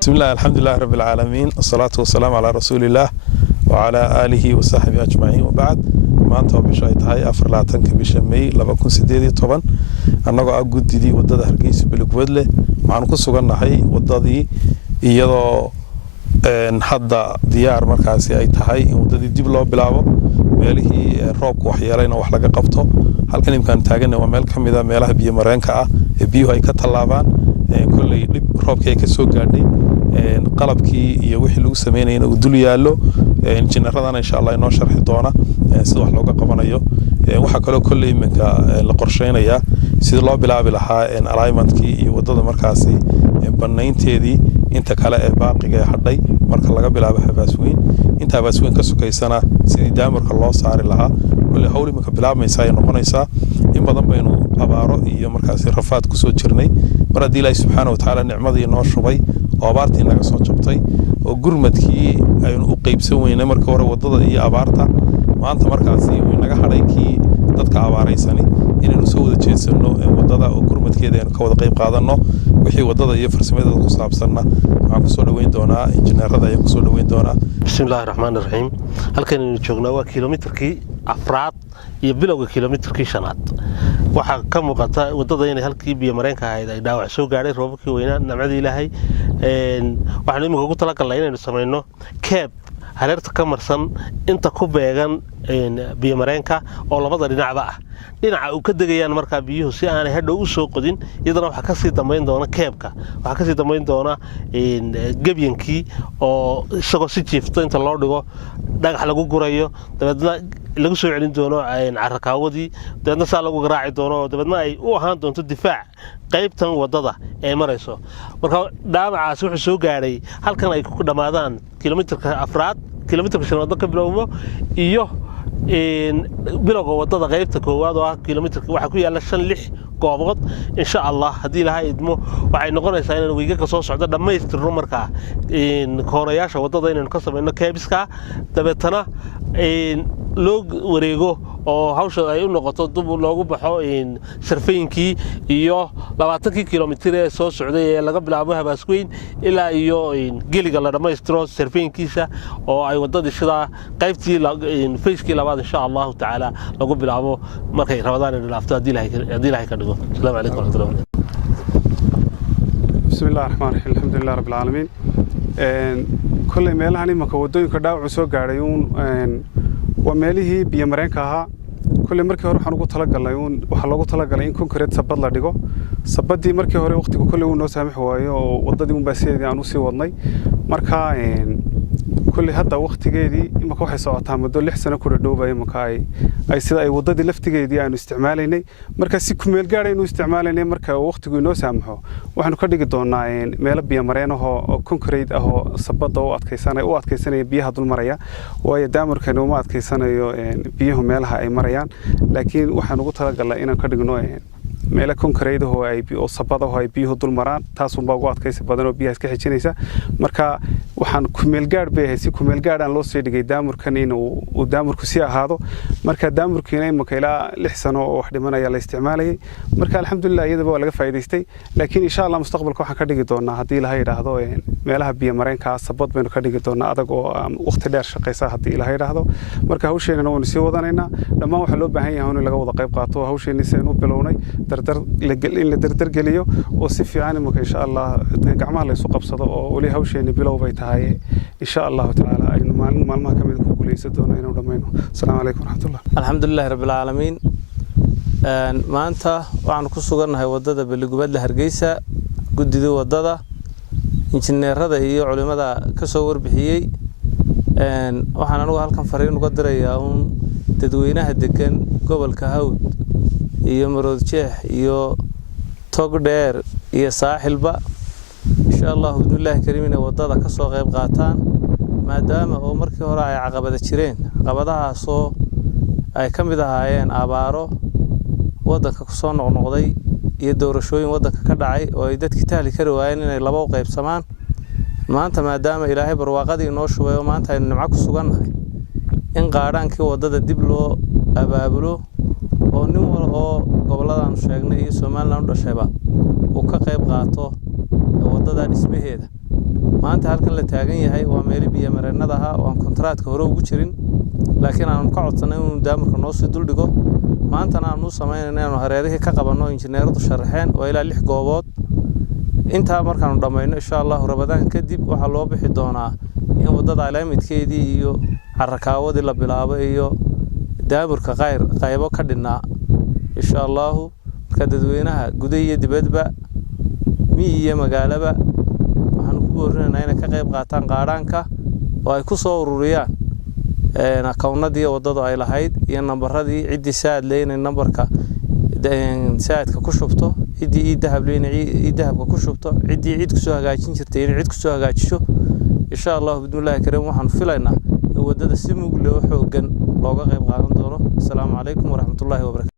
بسم الله الحمد لله رب العالمين الصلاة والسلام على رسول الله وعلى آله وصحبه أجمعين وبعد ما أنت بشاي تهاي أفر لا تنك بشمي لما كن سديدي طبعا أنا أقول دي وضد هرجيس بالقبضلة مع نقص جنا هاي وضدي يلا نحضر ديار مركزي أي تهاي وضدي دي بلا بلاو ماله روك وحيالين وحلقة قبطه هل كان يمكن تاجنا ومال كم إذا ماله بيمرين كأ بيو هاي كطلابان كل روك هيك سوق قاعدين qalabkii iyo wixii lagu sameeyay uu dul yaalo injineeradan insha Allah inoo sharxi doona sida wax looga qabanayo waxa kale oo kulli iminka la qorsheynaya sida loo bilaabi lahaa alignmentkii iyo wadada markaasi banaynteedii inta kale ee baaqiga hadhay marka laga bilaabo habaasweyn inta habaasweyn ka sukaysana sidii daamarka loo saari lahaa kulli hawl iminka bilaabmaysa ay noqonaysaa in badan baynu abaaro iyo markaasi rafaad ku soo jirnay mar haddii Ilaahay subxaanahu wa ta'aala nicmadii noo shubay oo abaartii naga soo jabtay oo gurmadkii aynu u qaybsan weynay marka hore wadada iyo abaarta maanta markaasi way naga hadhaykii dadka abaaraysani inaynu soo wada jeedsano wadada oo gurmadkeeda aynu ka wada qayb qaadano wixii wadada iyo farsamada ku saabsanna waxaan ku soo dhaweyn doonaa injineerada ayaan ku soo dhaweyn doonaa bismillaahir rahmaanir rahiim halkan aynu joognaa waa kiiloomitirkii afraad iyo bilowga kiiloomitirkii shanaad waxa ka muuqata wadada inay halkii biyo mareenka ahayd ay dhaawac soo gaaray roobkii weynaa nimcadii Ilaahay waxaan imika ugu talagalnay inaynu sameeyno keeb hareerta ka marsan inta ku beegan biyo mareenka oo labada dhinacba ah dhinaca uu ka degayaan marka biyuhu si aanay hadhow u soo qodin iyadana waxa ka sii dambeyn doona keebka waxa ka sii dambeyn doona gabyankii oo isagoo si jiifto inta loo dhigo dhagax lagu gurayo dabadna lagu soo celin doono carrakaawadii dabadna saa lagu garaaci doono dabadna ay u ahaan doonto difaac qaybtan wadada ee marayso marka dhaawacaas wuxuu soo gaaray halkan ay ku dhamaadaan kiiloomitirka afraad kiiloomitirka shanaad ka bilowmo iyo bilowga wadada qaybta koowaad oo ah kiiloomitirka waxa ku yaala 5-6 goobood insha Allah hadii Ilaahay idmo waxay noqonaysaa inaan wiiga ka soo socdo dhameystirno markaa koorayaasha wadada inaan ka sameeyno keebiska dabeetana loo wareego oo hawsha ay u noqoto dib loogu baxo sarfeynkii iyo 20 kiiloomitir ee soo socday ee laga bilaabo habaasweyn ilaa iyo geliga la dhameystiro sarfeynkiisa oo ay wadada sida qaybtii fayskii labaad insha Allah ta'ala lagu bilaabo markay rabadaan in laafto hadii Ilaahay ka dhigo السلام عليكم ورحمة الله وبركاته. بسم الله الرحمن الرحيم الحمد لله رب العالمين. كل ميلهاني مكودين كدا عسو قاريون وميله بيمرين كها كل مركي هروح نقول طلق الليون وحلاقو طلق الليون كون كريت سبض لديقو سبض دي مركي هروح وقتك كل يوم نسامح هواي وضدي مباسية يعني نسي وضني مركا كل هذا وقت جدي ما كوح ساعات هم دول لحسنا كل دوبة مكاي أي سيدا أي وضدي لفت جدي يعني استعماليني مركز سيكمل جاري إنه استعماليني مركز وقت جينو سامحه وإحنا كده قدرنا ميل بيمرينه هو كونكريت أو سبض أو أتكيسانة أو أتكيسانة بيها دول مريا ويدامر كانوا ما أتكيسانة بيهم ميلها أي مريان لكن وإحنا نقول هذا إن كده جنوا ميل كونكريت هو أي بي أو سبض هو أي بيه دول مران تاسو باقوات كيس بدنو بيها سكحي جنيسة مركز وحن كمل جار به سي كمل جار أن لوسي دقي دامر كنين ودامر كسيا هذا مركز دامر كنين مكيلا لحسنه واحد منا يلا استعماله مركز الحمد لله يده ولا فايدة استي لكن إن شاء الله مستقبل كوحنا كدقي دونا هدي لهاي هذا ميلها بيمرين كاسبط بينو كدقي دونا أدق وقت دار شقيسة هدي لهاي هذا مركز هوشي إنه نسي وضعنا لما وحلو بهاي هون لقوا ضقيب قاطو هوشي نسينو بلوني دردر دردر جليو وصف يعني مك إن شاء الله جمع الله يسوق بصدق ولي هوشي نبلو بيت هاي إن شاء الله تعالى أي ما كم يكون كل يسدون إنه دمينه السلام عليكم ورحمة الله الحمد لله رب العالمين ما أنت وعن كسوغن هاي وددا بالجبال لهرجيسة جد ذو وددا إنجنير هذا هي علماء كسور بحيي وحنا نقول هالكم فريق نقدر ياهم تدوينه الدكان قبل كهود يمرض شيء يو تقدر يساحل بقى إن شاء الله بإذن الله كريمين وددا كسو غيب قاتان ما دام هو مركي وراء عقبة الشرين عقبتها صو أي كم بدها هايين عبارة ودا كسون ونقضي يدور شوي ودا كدعي ويدت كتالي كروين إن لبوا قيب سمان ما أنت ما دام إلهي برواقدي نوش شوي وما أنت إن معك سجن هاي إن قارن كي ودا دبلو أبابلو ونمر أو قبل هذا نشجعني سمان لنا شباب وكقيب قاطو ودا اسمه هذا maanta halkan la taagan yahay waa meeli biyo mareennada ah oo aan kontraadka hore ugu jirin laakiin aanu ka codsanay inuu daamirka noo sii duldhigo maantana aanu samaynayno inaanu hareerihii ka qabanno injineeradu sharaxeen oo ilaa 6 goobood intaa markaanu dhammayno insha allahu rabadaan kadib waxaa loo bixi doonaa in waddada calaamidkeedii iyo carrakaawadii la bilaabo iyo daamirka qaybo ka dhinnaa insha allahu marka dadweynaha gudaha iyo dibadba miyi iyo magaalaba waxaanu ku boorinaynaa inay ka qayb qaataan qaadhaanka oo ay ku soo ururiyaan akawnnadii waddadu ay lahayd iyo nambaradii ciddii saad leynay nambarka saadka ku shubto ciddii dahab leynay dahabka ku shubto ciddii cid ku soo hagaajin jirtay in cid ku soo hagaajiso insha Allah bismillaahi kariim waxaan filaynaa in waddada si mug leh oo xooggan looga qayb qaadan doono. Assalaamu calaykum waraxmatullaahi wabarakaatuh.